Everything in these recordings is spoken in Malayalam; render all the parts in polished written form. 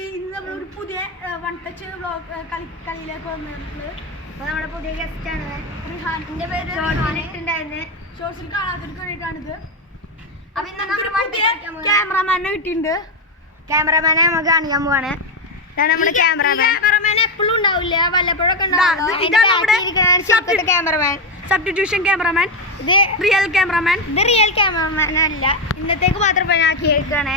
ഇന്ന് നമ്മളൊരു പുതിയ വൺ ടച്ച് വ്ളോഗ് കളിയിലേക്ക് വന്നിട്ടുണ്ട്. അപ്പോൾ നമ്മുടെ പുതിയ ഗസ്റ്റാണ് റിഹാന്റെ പേര് ഉണ്ടായിരുന്നു. ഷോർട്സിൽ കാണാത്തവർക്ക് വേണ്ടിയിട്ടാണിത്. അപ്പോൾ ഇന്നൊരു പുതിയ ക്യാമറമാനെ കിട്ടിയിട്ടുണ്ട്. ക്യാമറമാനെ നമുക്ക് കാണിക്കാൻ പോവാണ്. ഇതാണ് നമ്മുടെ ക്യാമറമാൻ. എപ്പോഴും ഉണ്ടാവില്ല, വല്ലപ്പോഴൊക്കെ ക്യാമറമാൻ. Substitution cameraman. ഇത് റിയൽ ക്യാമറമാൻ. ഇത് റിയൽ ക്യാമറമാൻ അല്ല, ഇന്നത്തേക്ക് മാത്രം ആക്കിയേക്കാണ്.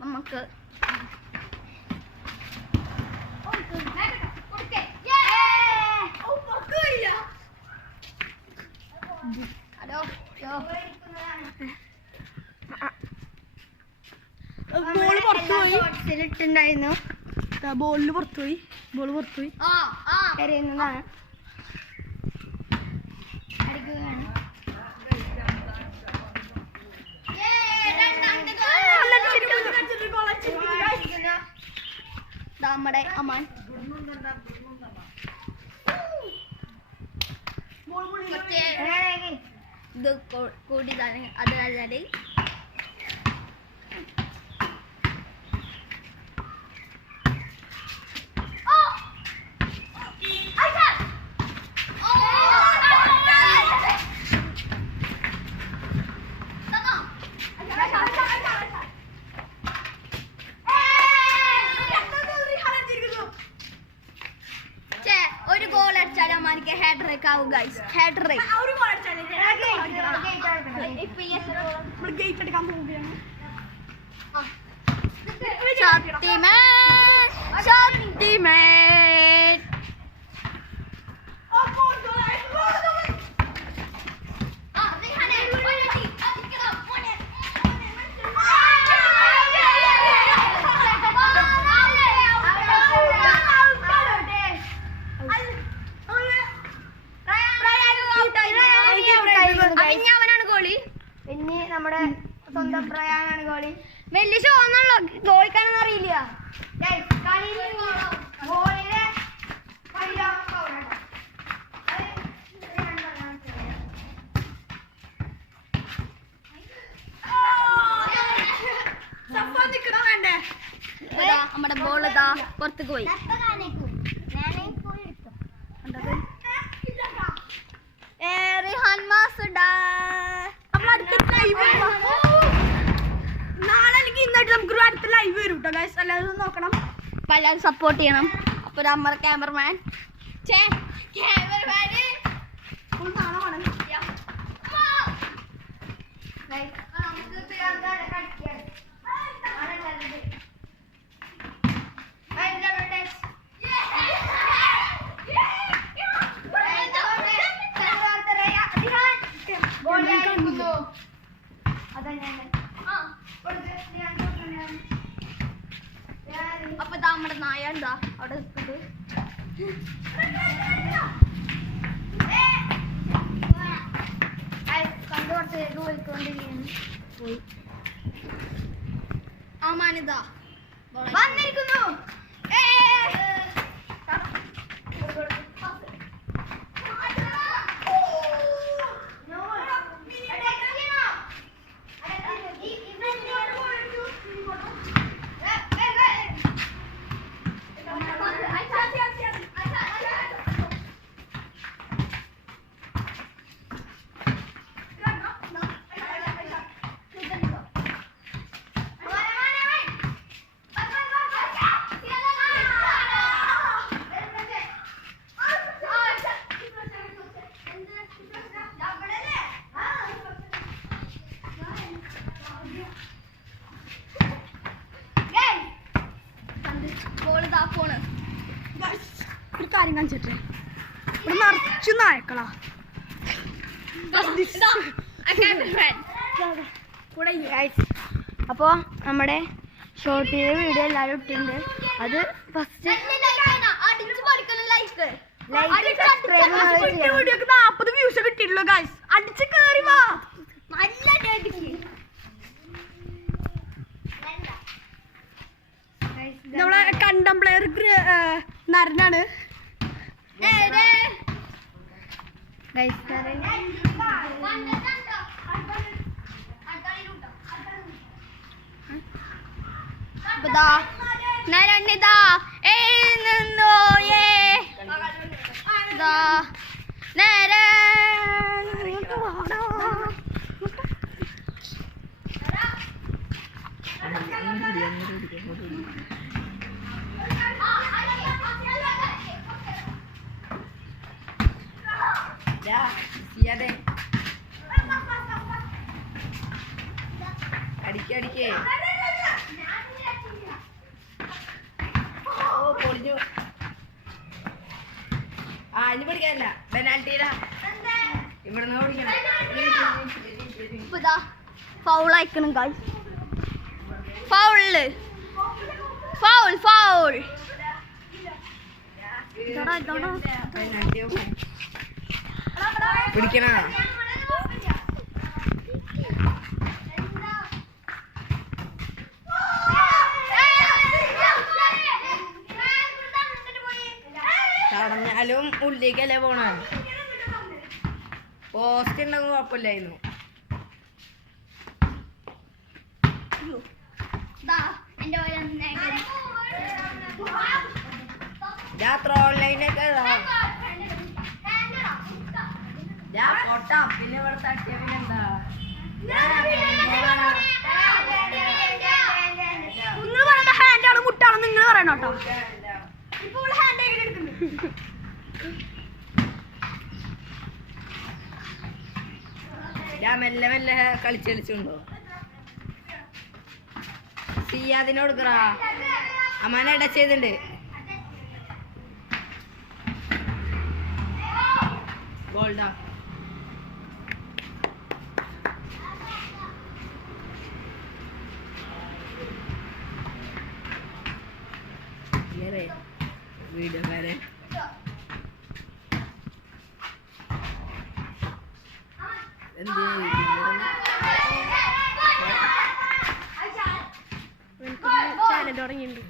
നമുക്ക് ബോള് പുറത്തുപോയി. ബോളില് പുറത്തുപോയി. എറിയുന്നതാണ്. നമ്മുടെ അമ്മാൻ ഇത് കൂടി അത് കഴിഞ്ഞാല് ഒരു ഗോൾ അടിച്ചാൽ അമ്മാനിക്ക് ഹാഡ് റേക്ക് ആവും ഗൈസ്. ഹാഡ് റേക്ക് പിന്നെ നമ്മുടെ സ്വന്തം പ്രയാനാണ് ഗോളി. വലിയ ഷോ ഒന്നുള്ളൂ, ഗോളിക്കാനൊന്നും അറിയില്ല. നമ്മുടെ ബോൾ ഇതാ പുറത്തേക്ക് പോയി. റിഹാൻ മാസുടാ. നാളെ അല്ലെങ്കിൽ ഇന്നായിട്ട് നമുക്കൊരു അടുത്ത ലൈവ് വരും കേട്ടോ ഗൈസ്. എല്ലാവരും നോക്കണം, എല്ലാവരും സപ്പോർട്ട് ചെയ്യണം. അപ്പോൾ നമ്മുടെ ക്യാമറമാൻ നാളെ വേണം. അപ്പൊ ഇതാ നമ്മുടെ നായ എന്താ അവിടെ നിൽക്കുന്നത്. കണ്ടു കുറച്ച് പോയിക്കൊണ്ടിരിക്കുന്നു. ആ മാനിതാ വന്നിരിക്കുന്നു. ഒരു കാര്യം കാണിച്ചിട്ട് ഇവിടെ നിറച്ചു നായക്കളാ. അപ്പോൾ നമ്മുടെ ഷോർട്ട് വീഡിയോ എല്ലാവരും ഇട്ടിട്ടുണ്ട്. അത് ഫസ്റ്റ് 40 വ്യൂസ് കിട്ടിയിട്ടുള്ളൂ ഗൈസ്. അടിച്ച് കേറി വാ. നമ്മളെ കണ്ടംപ്ലെയർ നരനാണ്. നരണിതാ എഴുന്നോ നേര അടിക്കേ ഓ പൊളിഞ്ഞു. ആ ഇനി പിടിക്കാനില്ല. പെനാൽറ്റിയിലാ ഇവിടുന്ന് ഓടിക്കണം. ഫൗൾ അയക്കണം ഗൈസ്. ഫൗള് ഫൗൾ ഫൗൾ പിടിക്കണ തടഞ്ഞാലും ഉള്ളിലേക്കല്ലേ പോണ. പോസ്റ്റ് ഉണ്ടെങ്കിൽ കുഴപ്പമില്ലായിരുന്നു. ഓൺലൈനൊക്കെ പൊട്ടാ. പിന്നെ ഇവിടെ തട്ടിയ പിന്നെന്താ നിങ്ങൾ പറയുന്ന ഹാൻഡാണ് മുട്ടാണ് നിങ്ങൾ പറയണം കേട്ടോ. ഇപ്പോൾ ഹാൻഡ് എടുക്കുന്നു. ഞാൻ മെല്ലെ മെല്ലെ കളിച്ചുണ്ടോ. സിയാദിന് കൊടുക്കറാ. അമ്മാനെ ടച്ച് ചെയ്തിട്ടുണ്ട്. ഗോൾഡാ. വീഡിയോ വരെ എന്ത് ചാനൽ തുടങ്ങിയിട്ടുണ്ട്.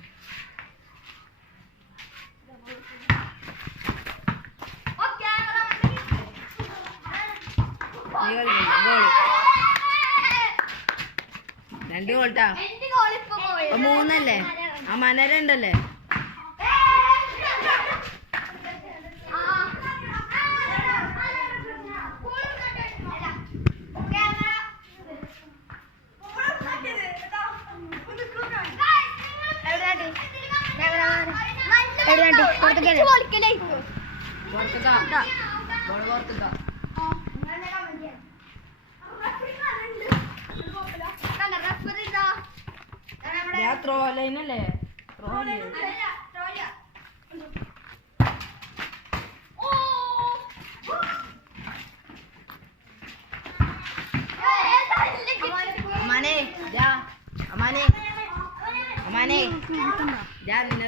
രണ്ട് ഗോൾട്ടാ. മൂന്നല്ലേ? ആ മന രണ്ടല്ലേ? ത്രോ ലൈനല്ലേ? ത്രോ അമ്മാനെ ഞാൻ നിന്നെ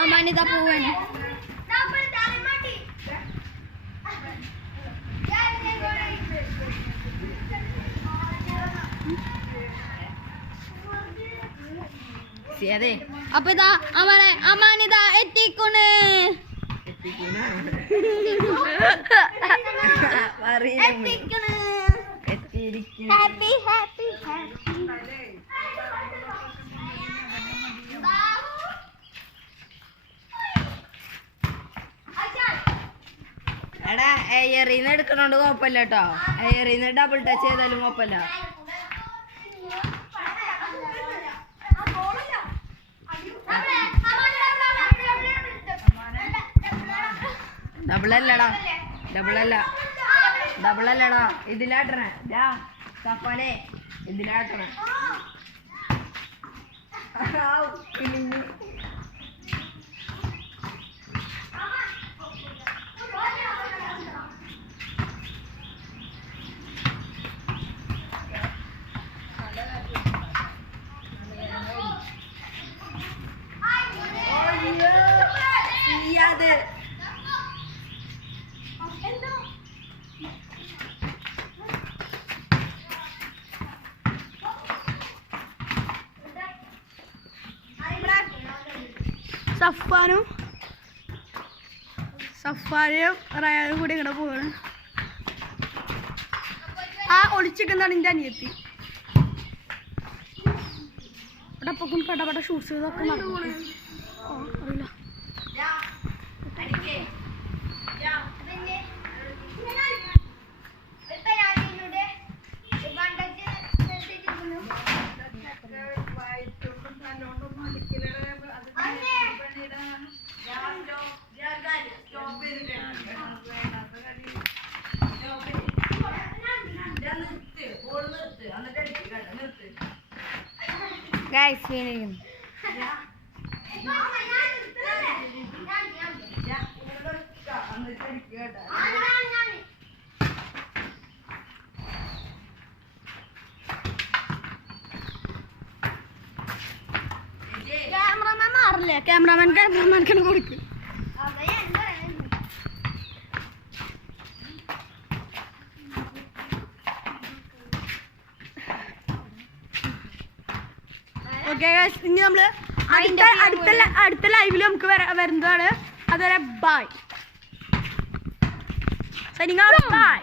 അമ്മാനിതാ പോവാണ്. അതെ അപ്പൊ ഇതാ അമ്മാനിതാ എത്തിക്കണ്. Happy happy happy. എടാ എയറിന്ന് എടുക്കണോണ്ട് കുഴപ്പമില്ല കേട്ടോ. എയറിന്ന് ഡബിൾ ടച്ച് ചെയ്താലും കുഴപ്പമില്ല. ഡബിളല്ലടാ ഡബിളല്ലടാ ഇതിലാട്ടണേ. സഫാനെ ഇതിലാട്ടണേ. അത് സഫാനും റയാനും കൂടി ഇങ്ങനെ പോവാണ്. ആ ഒളിച്ചിരിക്കുന്നതാണ് എൻ്റെ അനിയത്തി. ഇവിടെ അപ്പം പെടപെട്ട ഷൂസ് ഇതൊക്കെ അറിയില്ല. Guys, വീണിരിക്കുന്നു. ക്യാമറമാൻ മാറില്ലേ? ക്യാമറമാൻക്കാണ് കൊടുക്കും. ഓക്കെ ഇനി നമ്മള് അടുത്ത ലൈവില് നമുക്ക് വരുന്നതാണ്. അതുവരെ ബൈ. Signing out. ബൈ.